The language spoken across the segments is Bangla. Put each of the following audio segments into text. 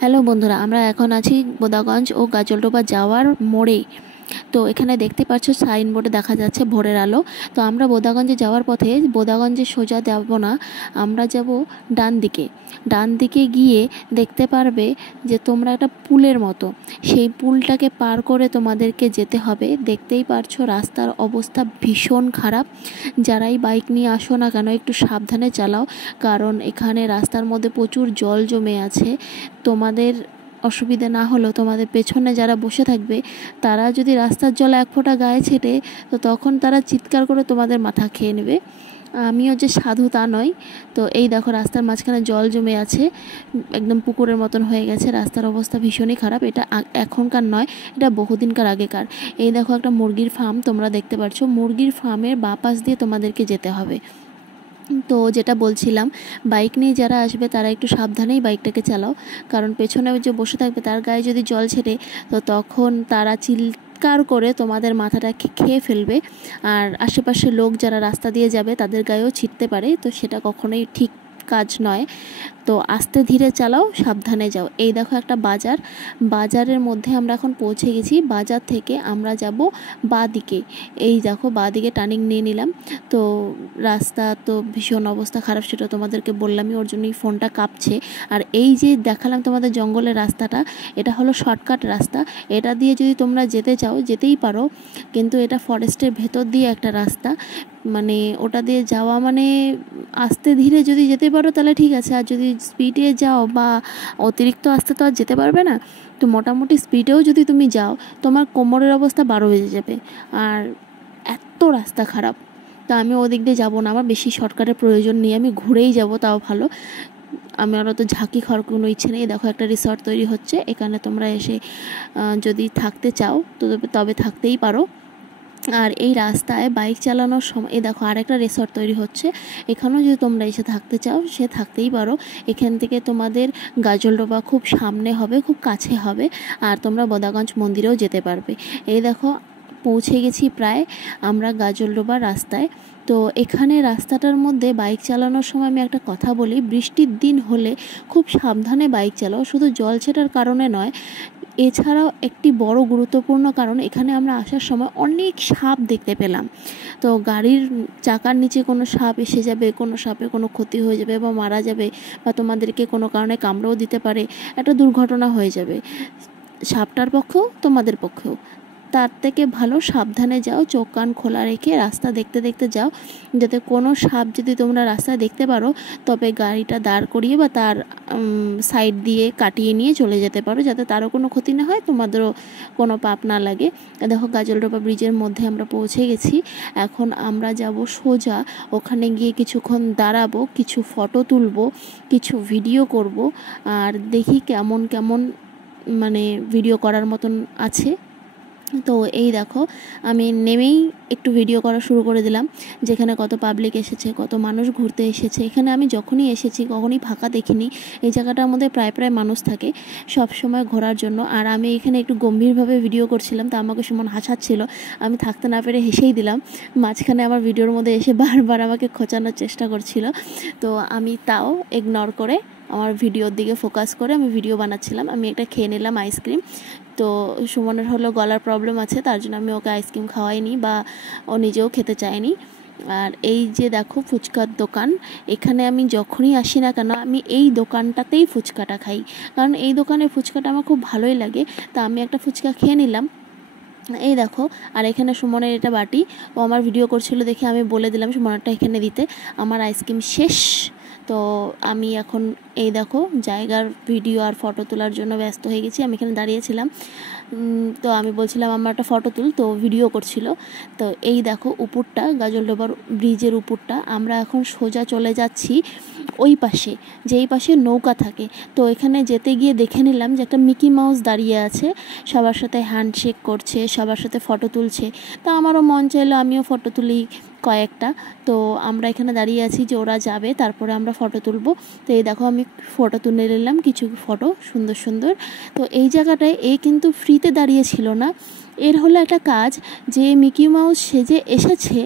হ্যালো বন্ধুরা, আমরা এখন আছি বোদাগঞ্জ ও গাজলডোবা যাওয়ার মোড়ে। তো এখানে দেখতে পাচ্ছ সাইনবোর্ডে দেখা যাচ্ছে ভোরের আলো। তো আমরা বোদাগঞ্জে যাওয়ার পথে বোদাগঞ্জে সোজা যাব না, আমরা যাব ডান দিকে। ডান দিকে গিয়ে দেখতে পারবে যে তোমরা একটা পুলের মতো, সেই পুলটাকে পার করে তোমাদেরকে যেতে হবে। দেখতেই পারছো রাস্তার অবস্থা ভীষণ খারাপ। যারাই বাইক নিয়ে আসো না কেন একটু সাবধানে চালাও, কারণ এখানে রাস্তার মধ্যে প্রচুর জল জমে আছে। তোমাদের অসুবিধা না হলেও তোমাদের পেছনে যারা বসে থাকবে তারা যদি রাস্তার জল এক ফোঁটা গায়ে ছেটে, তো তখন তারা চিৎকার করে তোমাদের মাথা খেয়ে নেবে। আমিও যে সাধু তা নয়। তো এই দেখো রাস্তার মাঝখানে জল জমে আছে, একদম পুকুরের মতন হয়ে গেছে। রাস্তার অবস্থা ভীষণই খারাপ। এটা এখনকার নয়, এটা বহুদিনকার আগেকার। এই দেখো একটা মুরগির ফার্ম তোমরা দেখতে পাচ্ছ। মুরগির ফার্মের বাঁ পাশ দিয়ে তোমাদেরকে যেতে হবে। তো যেটা বলছিলাম, বাইক নিয়ে যারা আসবে তারা একটু সাবধানেই বাইকটাকে চালাও, কারণ পেছনে যে বসে থাকবে তার গায়ে যদি জল ছেটে, তো তখন তারা চিৎকার করে তোমাদের মাথাটা খেয়ে ফেলবে। আর আশেপাশে লোক যারা রাস্তা দিয়ে যাবে তাদের গায়েও ছিটতে পারে, তো সেটা কখনোই ঠিক কাজ নয়। তো আস্তে ধীরে চালাও, সাবধানে যাও। এই দেখো একটা বাজার, বাজারের মধ্যে আমরা এখন পৌঁছে গেছি। বাজার থেকে আমরা যাব বাঁ দিকে। এই দেখো বাঁ দিকে টার্নিং নিয়ে নিলাম। তো রাস্তা তো ভীষণ অবস্থা খারাপ, সেটা তোমাদেরকে বললামই, ওর জন্যই ফোনটা কাঁপছে। আর এই যে দেখালাম তোমাদের জঙ্গলের রাস্তাটা, এটা হলো শর্টকাট রাস্তা। এটা দিয়ে যদি তোমরা যেতে চাও যেতেই পারো, কিন্তু এটা ফরেস্টের ভেতর দিয়ে একটা রাস্তা। মানে ওটা দিয়ে যাওয়া মানে আস্তে ধীরে যদি যেতে পারো তাহলে ঠিক আছে, আর যদি স্পিডে যাও বা অতিরিক্ত আস্তে তো আর যেতে পারবে না। তো মোটামুটি স্পিডেও যদি তুমি যাও, তোমার কোমরের অবস্থা 12 বেজে যাবে। আর এত রাস্তা খারাপ। তা আমি ওদিক দিয়ে যাবো না, আমার বেশি শর্টকাটের প্রয়োজন নেই, আমি ঘুরেই যাব, তাও ভালো। আমারও তো ঝাঁকি খাওয়ার কোনো ইচ্ছে নেই। দেখো একটা রিসর্ট তৈরি হচ্ছে, এখানে তোমরা এসে যদি থাকতে চাও তো তবে থাকতেই পারো। আর এই রাস্তায় বাইক চালানোর সময় এই দেখো আরেকটা রিসর্ট তৈরি হচ্ছে, এখানেও যদি তোমরা এসে থাকতে চাও সে থাকতেই পারো। এখান থেকে তোমাদের গাজলডোবা খুব সামনে হবে, খুব কাছে হবে, আর তোমরা বোদাগঞ্জ মন্দিরেও যেতে পারবে। এই দেখো পৌঁছে গেছি প্রায় আমরা গাজলডোবা রাস্তায়। তো এখানে রাস্তাটার মধ্যে বাইক চালানোর সময় আমি একটা কথা বলি, বৃষ্টির দিন হলে খুব সাবধানে বাইক চালাও, শুধু জল ছেটার কারণে নয়, এছাড়াও একটি বড় গুরুত্বপূর্ণ কারণ, এখানে আমরা আসার সময় অনেক সাপ দেখতে পেলাম। তো গাড়ির চাকার নিচে কোনো সাপ এসে যাবে, কোনো সাপে কোনো ক্ষতি হয়ে যাবে বা মারা যাবে, বা তোমাদেরকে কোনো কারণে কামড়েও দিতে পারে, একটা দুর্ঘটনা হয়ে যাবে সাপটার পক্ষেও তোমাদের পক্ষেও। তার থেকে ভালো সাবধানে যাও, চোখ কান খোলা রেখে রাস্তা দেখতে দেখতে যাও, যাতে কোনো সাপ যদি তোমরা রাস্তায় দেখতে পারো তবে গাড়িটা দাঁড় করিয়ে বা তার সাইড দিয়ে কাটিয়ে নিয়ে চলে যেতে পারো, যাতে তারও কোনো ক্ষতি না হয়, তোমাদেরও কোনো পাপ না লাগে। দেখো গাজলডোবা ব্রিজের মধ্যে আমরা পৌঁছে গেছি। এখন আমরা যাব সোজা, ওখানে গিয়ে কিছুক্ষণ দাঁড়াবো, কিছু ফটো তুলবো, কিছু ভিডিও করব, আর দেখি কেমন কেমন মানে ভিডিও করার মতন আছে। তো এই দেখো আমি নেমেই একটু ভিডিও করা শুরু করে দিলাম, যেখানে কত পাবলিক এসেছে, কত মানুষ ঘুরতে এসেছে। এখানে আমি যখনই এসেছি কখনই ফাঁকা দেখিনি, এই জায়গাটার মধ্যে প্রায় মানুষ থাকে সব সময় ঘোরার জন্য। আর আমি এখানে একটু গম্ভীরভাবে ভিডিও করছিলাম, তা আমাকে সুমন হাসাচ্ছিল, আমি থাকতে না পেরে হেসেই দিলাম। মাঝখানে আমার ভিডিওর মধ্যে এসে বারবার আমাকে খোঁচানোর চেষ্টা করছিল, তো আমি তাও ইগনোর করে আমার ভিডিওর দিকে ফোকাস করে আমি ভিডিও বানাচ্ছিলাম। আমি একটা খেয়ে নিলাম আইসক্রিম। তো সুমনের হলো গলার প্রবলেম আছে, তার জন্য আমি ওকে আইসক্রিম খাওয়াইনি বা ও নিজেও খেতে চায়নি। আর এই যে দেখো ফুচকার দোকান, এখানে আমি যখনই আসি না কেন আমি এই দোকানটাতেই ফুচকাটা খাই, কারণ এই দোকানের ফুচকাটা আমার খুব ভালোই লাগে। তা আমি একটা ফুচকা খেয়ে নিলাম। এই দেখো, আর এখানে সুমনের এটা বাটি, ও আমার ভিডিও করছিল দেখে আমি বলে দিলাম সুমনেরটা এখানে দিতে। আমার আইসক্রিম শেষ। তো আমি এখন এই দেখো জায়গার ভিডিও আর ফটো তোলার জন্য ব্যস্ত হয়ে গেছি। আমি এখানে দাঁড়িয়েছিলাম, তো আমি বলছিলাম আমার একটা ফটো তুল, তো ভিডিও করছিল। তো এই দেখো উপরটা, গাজলডোবার ব্রিজের উপরটা। আমরা এখন সোজা চলে যাচ্ছি ওই পাশে, যেই পাশে নৌকা থাকে। তো এখানে যেতে গিয়ে দেখে নিলাম যে একটা মিকি মাউস দাঁড়িয়ে আছে, সবার সাথে হ্যান্ডশেক করছে, সবার সাথে ফটো তুলছে। তা আমারও মন চাইলো আমিও ফটো তুলি কয়েকটা। তো আমরা এখানে দাঁড়িয়ে আছি যে ওরা যাবে, তারপরে আমরা ফটো তুলবো। তো এই দেখো আমি ফটো তুলে নিলাম কিছু ফটো সুন্দর সুন্দর। তো এই জায়গাটায় কিন্তু ফ্রিতে দাঁড়িয়ে ছিল না, এর হলো একটা কাজ যে মিকি মাউস সেজে এসেছে,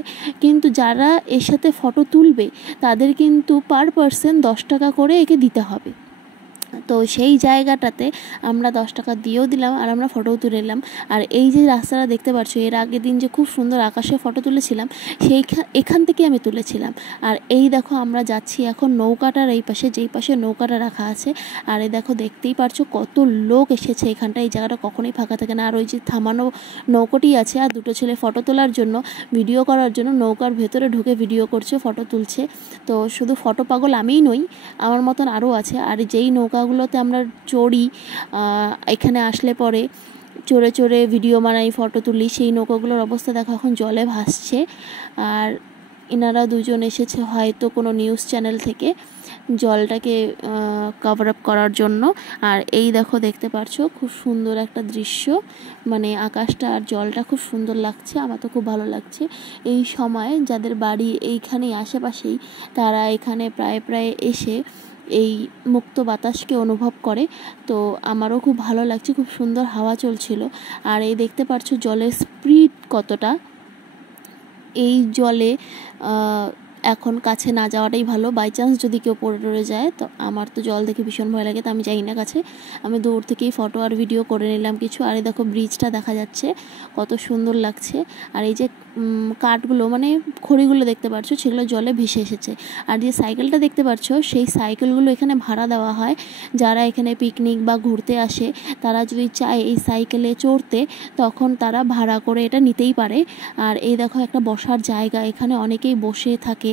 কিন্তু যারা এর সাথে ফটো তুলবে তাদের কিন্তু পার পার্সন 10 টাকা করে একে দিতে হবে। তো সেই জায়গাটাতে আমরা 10 টাকা দিয়েও দিলাম আর আমরা ফটোও তুলে নিলাম। আর এই যে রাস্তাটা দেখতে পাচ্ছ, এর আগের দিন যে খুব সুন্দর আকাশে ফটো তুলেছিলাম এখান থেকে আমি তুলেছিলাম। আর এই দেখো আমরা যাচ্ছি এখন নৌকাটার এই পাশে, যেই পাশে নৌকাটা রাখা আছে। আর এই দেখো দেখতেই পারছো কত লোক এসেছে এখানটা। এই জায়গাটা কখনোই ফাঁকা থাকে না। আর ওই যে থামানো নৌকোটি আছে, আর দুটো ছেলে ফটো তোলার জন্য, ভিডিও করার জন্য নৌকার ভেতরে ঢুকে ভিডিও করছে, ফটো তুলছে। তো শুধু ফটো পাগল আমিই নই, আমার মতন আরও আছে। আর যেই নৌকাগুলোতে আমরা চড়ি, এখানে আসলে পরে চড়ে চড়ে ভিডিও বানাই, ফটো তুলি, সেই নৌকাগুলোর অবস্থা দেখো এখন জলে ভাসছে। আর এনারা দুজন এসেছে হয়তো কোনো নিউজ চ্যানেল থেকে জলটাকে কভার আপ করার জন্য। আর এই দেখো দেখতে পাচ্ছ খুব সুন্দর একটা দৃশ্য, মানে আকাশটা আর জলটা খুব সুন্দর লাগছে, আমার তো খুব ভালো লাগছে। এই সময় যাদের বাড়ি এইখানেই আশেপাশেই, তারা এখানে প্রায় প্রায় এসে এই মুক্ত বাতাসকে অনুভব করে। তো আমারও খুব ভালো লাগছে, খুব সুন্দর হাওয়া চলছিল। আর এই দেখতে পাচ্ছ জলের স্পিড কতটা। এই জলে এখন কাছে না যাওয়াটাই ভালো, বাই চান্স যদি কেউ পড়ে টরে যায়। তো আমার তো জল দেখে ভীষণ ভয় লাগে, তো আমি যাই না কাছে, আমি দূর থেকেই ফটো আর ভিডিও করে নিলাম কিছু। আর এই দেখো ব্রিজটা দেখা যাচ্ছে কত সুন্দর লাগছে। আর এই যে কাঠগুলো মানে খড়িগুলো দেখতে পাচ্ছ, সেগুলো জলে ভেসে এসেছে। আর যে সাইকেলটা দেখতে পাচ্ছ, সেই সাইকেলগুলো এখানে ভাড়া দেওয়া হয়। যারা এখানে পিকনিক বা ঘুরতে আসে, তারা যদি চায় এই সাইকেলে চড়তে, তখন তারা ভাড়া করে এটা নিতেই পারে। আর এই দেখো একটা বসার জায়গা, এখানে অনেকেই বসে থাকে,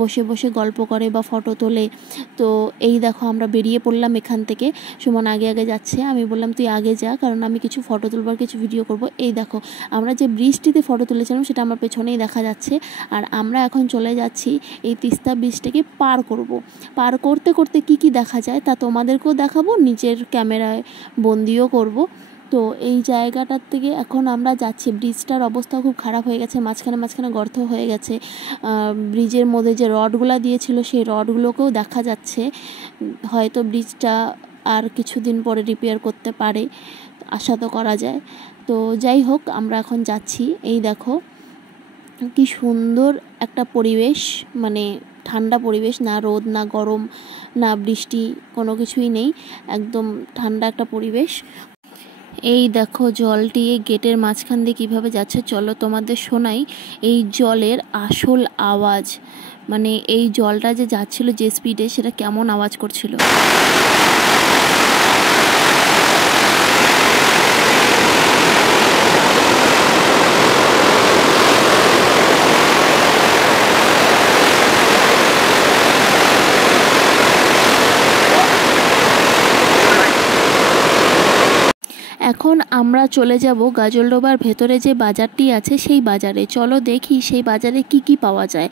বসে বসে গল্প করে বা ফটো তোলে। তো এই দেখো আমরা বেরিয়ে পড়লাম এখান থেকে। সুমন আগে আগে যাচ্ছে, আমি বললাম তুই আগে যা, কারণ আমি কিছু ফটো তুলবার, কিছু ভিডিও করব। এই দেখো আমরা যে ব্রিজটিতে ফটো তুলেছিলাম সেটা আমার পেছনেই দেখা যাচ্ছে। আর আমরা এখন চলে যাচ্ছি এই তিস্তা ব্রিজটাকে পার করব। পার করতে করতে কি কি দেখা যায় তা তোমাদেরকেও দেখাবো, নিজের ক্যামেরায় বন্দিও করব। তো এই জায়গাটার থেকে এখন আমরা যাচ্ছি। ব্রিজটার অবস্থা খুব খারাপ হয়ে গেছে, মাঝখানে মাঝখানে গর্ত হয়ে গেছে। ব্রিজের মধ্যে যে রডগুলো দিয়েছিল সেই রডগুলোকেও দেখা যাচ্ছে। হয়তো ব্রিজটা আর কিছুদিন পরে রিপেয়ার করতে পারে, আশা তো করা যায়। তো যাই হোক আমরা এখন যাচ্ছি। এই দেখো কি সুন্দর একটা পরিবেশ, মানে ঠান্ডা পরিবেশ, না রোদ না গরম না বৃষ্টি, কোনো কিছুই নেই, একদম ঠান্ডা একটা পরিবেশ। এই দেখো জলটি এই গেটের মাঝখান দিয়ে কীভাবে যাচ্ছে, চলো তোমাদের শোনাই এই জলের আসল আওয়াজ। মানে এই জলটা যে যাচ্ছিল যে স্পিডে, সেটা কেমন আওয়াজ করছিল। এখন আমরা চলে যাব গাজলডোবার ভেতরে যে বাজারটি আছে সেই বাজারে। চলো দেখি সেই বাজারে কি কি পাওয়া যায়।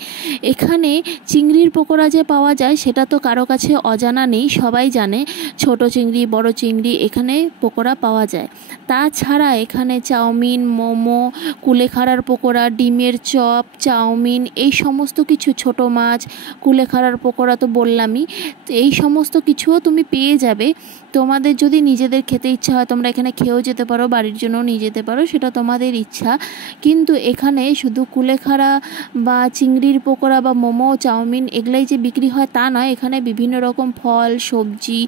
এখানে চিংড়ির পকোড়া যে পাওয়া যায় সেটা তো কারো কাছে অজানা নেই, সবাই জানে। ছোট চিংড়ি বড় চিংড়ি এখানে পকোড়া পাওয়া যায়। তাছাড়া এখানে চাউমিন, মোমো, কুলেখাড়ার পকোড়া, ডিমের চপ, চাউমিন, এই সমস্ত কিছু, ছোট মাছ, কুলেখাড়ার পকোড়া তো বললামই। তো এই সমস্ত কিছুও তুমি পেয়ে যাবে। তোমাদের যদি নিজেদের খেতে ইচ্ছা হয় তোমরা এখানে খেয়েও যেতে পারো, বাড়ির জন্যও নিয়ে যেতে পারো, সেটা তোমাদের ইচ্ছা। কিন্তু এখানে শুধু কুলেখাড়া বা চিংড়ির পকোড়া বা মোমো, চাউমিন এগুলাই যে বিক্রি হয় তা নয়, এখানে বিভিন্ন রকম ফল, সবজি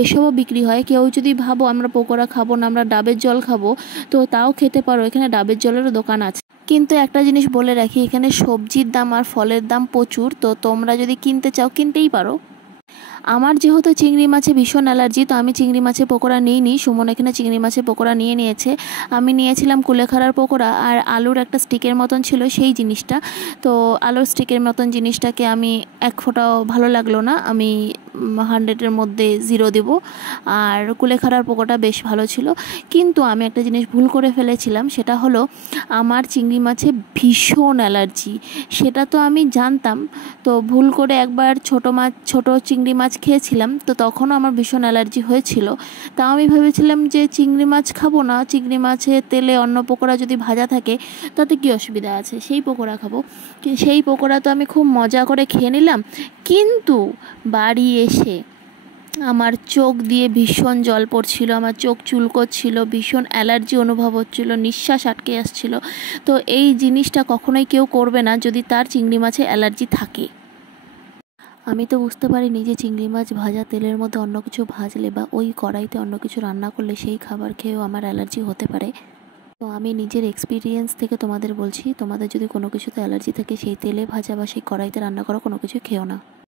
এসবও বিক্রি হয়। কেউ যদি ভাবো আমরা পকোড়া খাবো না, আমরা ডাবের জল খাবো, তো তাও খেতে পারো, এখানে ডাবের জলেরও দোকান আছে। কিন্তু একটা জিনিস বলে রাখি, এখানে সবজির দাম আর ফলের দাম প্রচুর, তো তোমরা যদি কিনতে চাও কিনতেই পারো। আমার যেহেতু চিংড়ি মাছে ভীষণ অ্যালার্জি, তো আমি চিংড়ি মাছের পকোড়া নিইনি। সুমন এখানে চিংড়ি মাছের পকোড়া নিয়ে নিয়েছে। আমি নিয়েছিলাম কুলেখাড়ার পকোড়া, আর আলুর একটা স্টিকের মতন ছিল সেই জিনিসটা। তো আলুর স্টিকের মতন জিনিসটাকে আমি এক ফোঁটাও ভালো লাগলো না, আমি 100-এর মধ্যে 0 দেব। আর কুলেখাড়ার পকোড়া বেশ ভালো ছিল। কিন্তু আমি একটা জিনিস ভুল করে ফেলেছিলাম, সেটা হলো আমার চিংড়ি মাছে ভীষণ অ্যালার্জি। সেটা তো আমি জানতাম, তো ভুল করে একবার ছোট চিংড়ি মাছ খেয়েছিলাম, তো তখনও আমার ভীষণ অ্যালার্জি হয়েছিল। তাও আমি ভেবেছিলাম যে চিংড়ি মাছ খাবো না, চিংড়ি মাছের তেলে অন্য পকোড়া যদি ভাজা থাকে তাতে কী অসুবিধা আছে, সেই পকোড়া খাবো। সেই পকোড়া তো আমি খুব মজা করে খেয়ে নিলাম। কিন্তু বাড়ি এসে আমার চোখ দিয়ে ভীষণ জল পড়ছিল, আমার চোখ চুলকোচ্ছিল, ভীষণ অ্যালার্জি অনুভব হচ্ছিল, নিঃশ্বাস আটকে আসছিল। তো এই জিনিসটা কখনোই কেউ করবে না যদি তার চিংড়ি মাছে অ্যালার্জি থাকে। আমি তো বুঝতে পারিনি যে চিংড়ি মাছ ভাজা তেলের মধ্যে অন্য কিছু ভাজলে বা ওই কড়াইতে অন্য কিছু রান্না করলে সেই খাবার খেয়েও আমার অ্যালার্জি হতে পারে। তো আমি নিজের এক্সপিরিয়েন্স থেকে তোমাদের বলছি, তোমাদের যদি কোনো কিছুতে অ্যালার্জি থাকে সেই তেলে ভাজা বা সেই কড়াইতে রান্না করা কোনো কিছু খেও না।